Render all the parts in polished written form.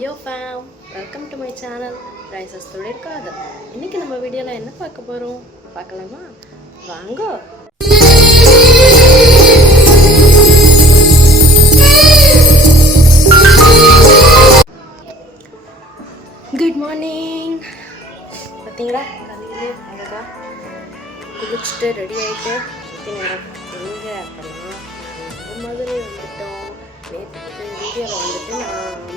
Yo fam, welcome to my channel rises தொழிற்காதல். இன்றைக்கி நம்ம வீடியோவில் என்ன பார்க்க போகிறோம் பார்க்கலாமா? வாங்க. Good morning. பார்த்தீங்களா, காலையிலே அழகாக குளிச்சுட்டு ரெடி ஆகிட்டு எங்கே அப்படின்னா மதுரை வந்துட்டோம். நேற்று வீடியோவில் வந்துட்டு நான்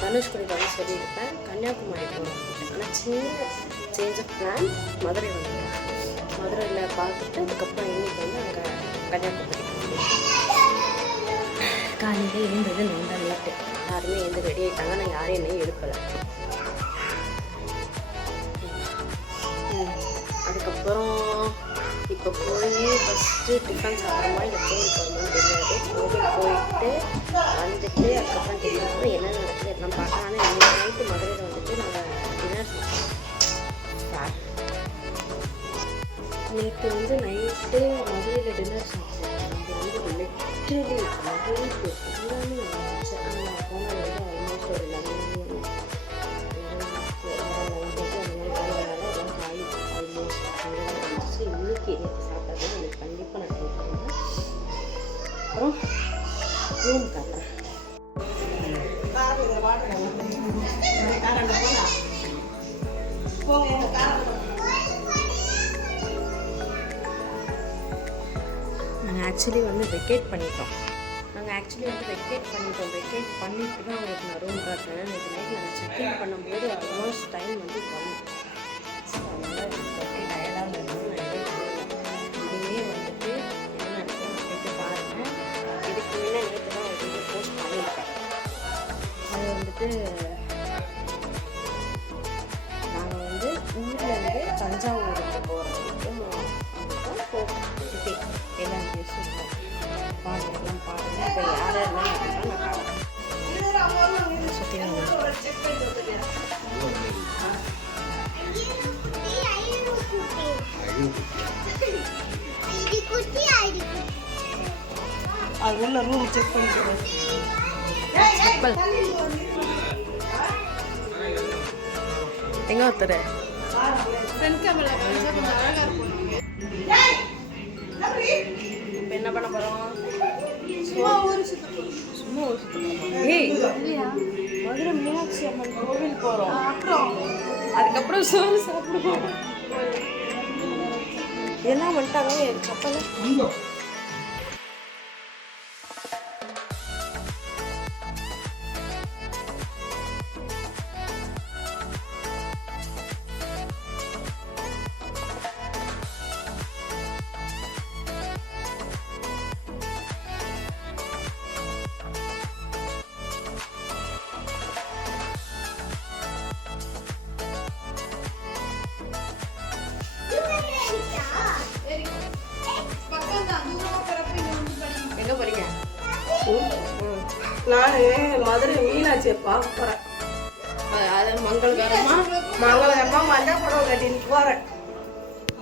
தனுஷ்குடி தான் சொல்லியிருப்பேன் கன்னியாகுமரி போகிறோம். ஆனால் சின்ன சேஞ்ச் ஆஃப் பிளான், மதுரை வந்துட்டோம். மதுரையில் பார்த்துட்டு அதுக்கப்புறம் இன்னைக்கு வந்து அங்கே கன்னியாகுமரி காலையில் எழுந்தது நான் தான் லேட்டு. யாருமே எழுந்து ரெடி ஆகிட்டாங்க. நான் யாரையும் என்னையும் எழுப்பலை. அதுக்கப்புறம் இப்போ போய் ஃபஸ்ட்டு டிஃபன் சாப்பிட்றோமா இல்லை கோவிலுக்கு வரணும்னு தெரியாது. கோவில் போயிட்டு வந்துட்டு அதுக்கப்புறம் தெரியும் என்ன நடக்குது எல்லாம் பார்க்கலாம். ஆனால் இன்னைக்கு நைட்டு மதுரையில் வந்துட்டு நாங்கள் டின்னர் சாப்பிட்டோம். நேற்று வந்து நைட்டு மதுரையில் டின்னர் சாப்பிட்டோம். அது வந்து லிட்ரலி மதுரைக்கு எல்லாமே இருந்துச்சு. ஆனால் நான் போனது வந்து ஆல்மோஸ்ட் ஒரு 11 இன்னைக்கு சாப்பிட்றது எனக்கு கண்டிப்பாக நான் ட்ரை பண்ணுவேன். அப்புறம் ரூம் காட்டுறேன். நாங்கள் ஆக்சுவலி வந்து வெக்கேட் பண்ணிட்டோம். வெக்கேட் பண்ணிட்டு தான் உங்களுக்கு நான் ரூம் காட்டுறேன். நேற்று நைட் நாங்கள் செக்இன் பண்ணும்போது ஆல்மோஸ்ட் டைம் வந்து கம்மி. ஸோ அதனால் டயர்டாக இருந்தது. இனிமே வந்துட்டு என்ன நடக்கும் கேட்டு பாருங்கள். இதுக்கு முன்னே நேற்று தான் ஒரு வீடியோ போஸ்ட் பண்ணியிருக்கேன். அது வந்துட்டு நாங்கள் வந்து ஊர்லேருந்து தஞ்சாவூருக்கு போகிற வரைக்கும் எல்லாம் பேசியிருக்கோம். பாருங்கெல்லாம் பாருங்கள். இப்போ யாரெல்லாம் அப்படின்னா நான் காட்டுறேன். சுற்றிங்க அது உள்ள ரூம் செக் பண்ணிக்கிறேன். எங்க ஒருத்தர் இப்போ என்ன பண்ண போறோம்? சும்மா ஒரு ஏய் மதுரை மீனாட்சி அம்மன் கோவில் போறோம். அதுக்கப்புறம் சோறு சாப்பிடுவோம். எல்லாம் வந்துட்டாங்க. கப்பல் எங்க போறீங்க? நான் மதுரை மீனாட்சியை பார்க்க போறேன். அது மங்களகரமா மஞ்சள் புடவை கட்டின்னு போறேன்.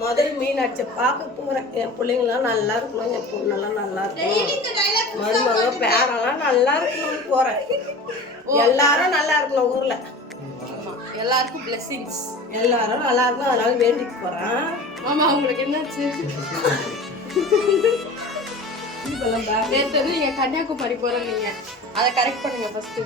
மதுரை மீனாட்சியை பார்க்க போறேன். என் பிள்ளைங்களாம் நல்லா இருக்கணும், என் பொண்ணெல்லாம் நல்லா இருக்கணும், மருமக பேரெல்லாம் நல்லா இருக்கணும்னு போறேன். எல்லாரும் நல்லா இருக்கணும் ஊர்ல. எல்லாருக்கும் பிளெஸிங்ஸ். எல்லாரும் நல்லா இருக்கணும், அதனால வேண்டிட்டு போறேன். ஆமா, உங்களுக்கு என்னாச்சு? நேற்று வந்து நீங்க கன்னியாகுமரி போறீங்க, அதை கரெக்ட் பண்ணுங்க ஃபர்ஸ்ட்.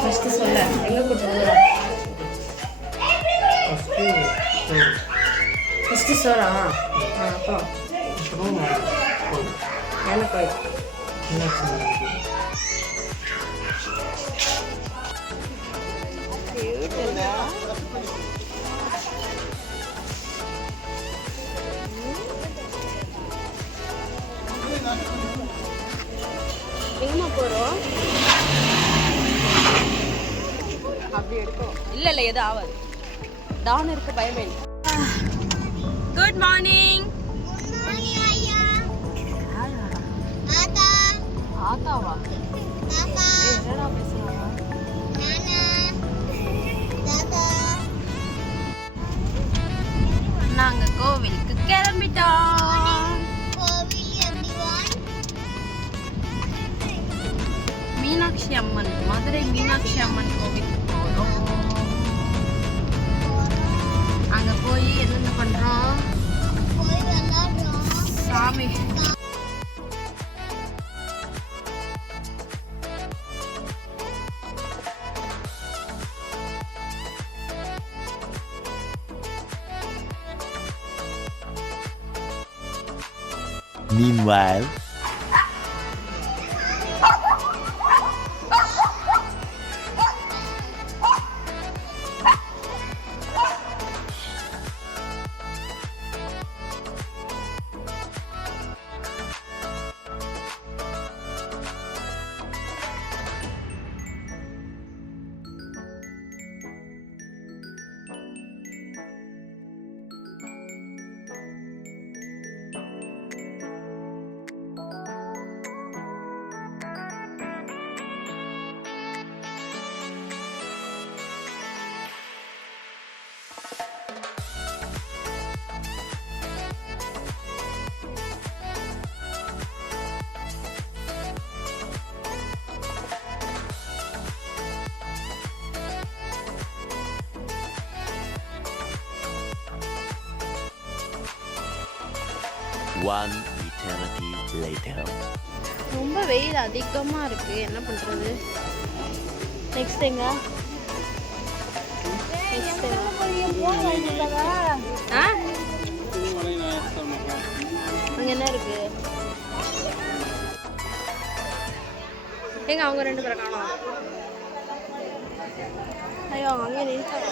ஃபர்ஸ்ட் சொல்ல எங்க கூட்டு போறோம்? ஃபர்ஸ்ட் சோறா? அப்புறம் என்ன கோயில்? எங்கம்மா போறோம்? அப்படி எடுக்கும். இல்லை இல்லை, எதுவும் ஆகாது. டான் இருக்கு, பயமே இல்லை. Good morning. கோவிலுக்கு கிளம்பிட்டோம். மீனாட்சி அம்மன், மதுரை மீனாட்சி அம்மன் கோவிலுக்கு போறோம். அங்க போய் என்ன பண்றோம்? சாமி Meanwhile, one eternity later. ரொம்ப வெயில் அதிகமா இருக்கு, என்ன பண்றது? நெக்ஸ்ட் எங்க? அங்க என்ன இருக்கு? எங்க அவங்க 2 பேரை காணோம். ஐயோ அங்க நின்னுட்டாங்க.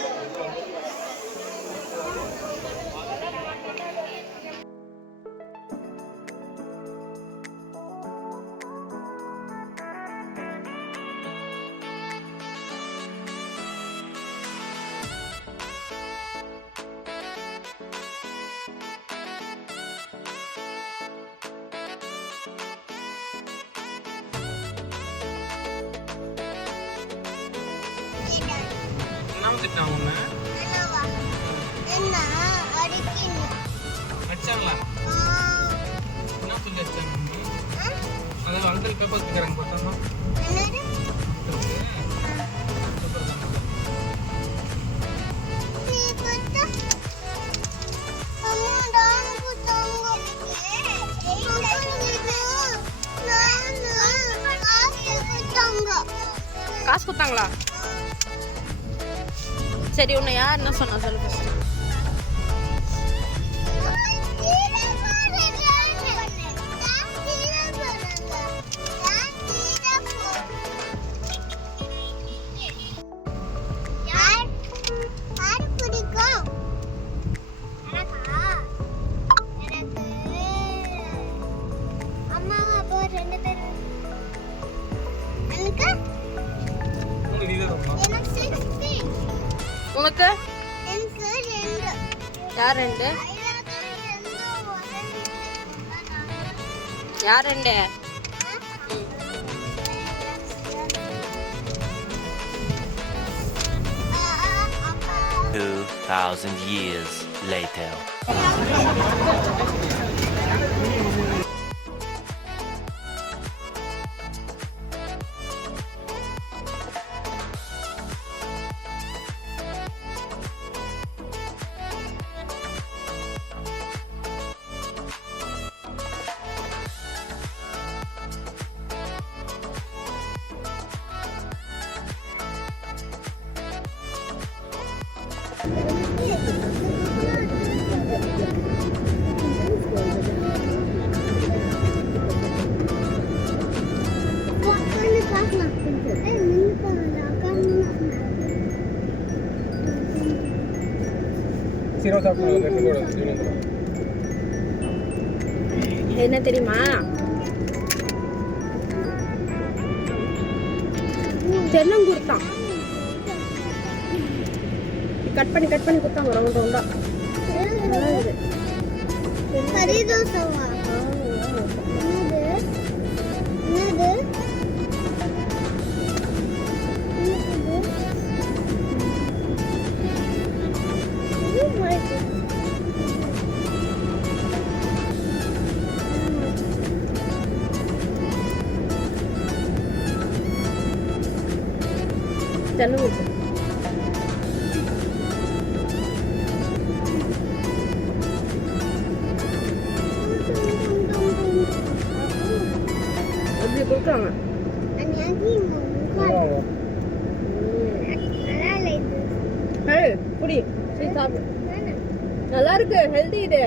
காசு கொடுத்தாங்களா? சரி உன்னை யார் என்ன சொன்னா சொல்லு first. உனக்கு யார் 2? யார் 2? 2000 years later. என்ன தெரியுமா? தென்னங்குருத்தான் கட் பண்ணி கொடுத்தாங்க ரவுண்ட் ரவுண்டா. தென்னமுத்து எப்படி கொடுக்குறாங்க ஏய் குடி சரி சாப்பிடு நல்லா இருக்கு ஹெல்தி இது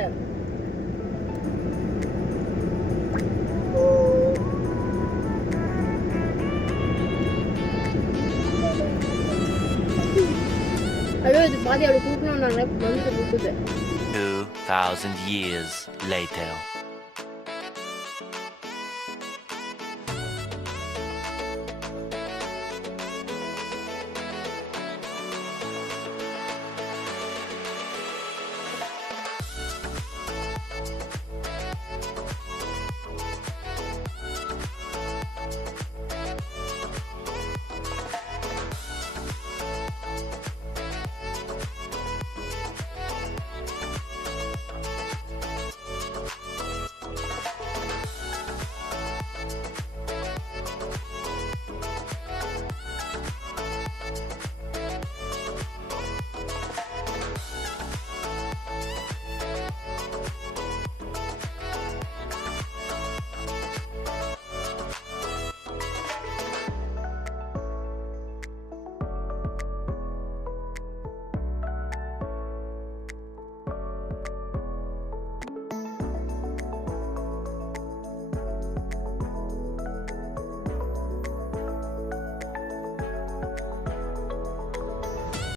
ஐயோ இது பாதி அவளுக்கு கொடுக்கணும் நாங்கள் வந்து கொடுக்குது 2,000 years later.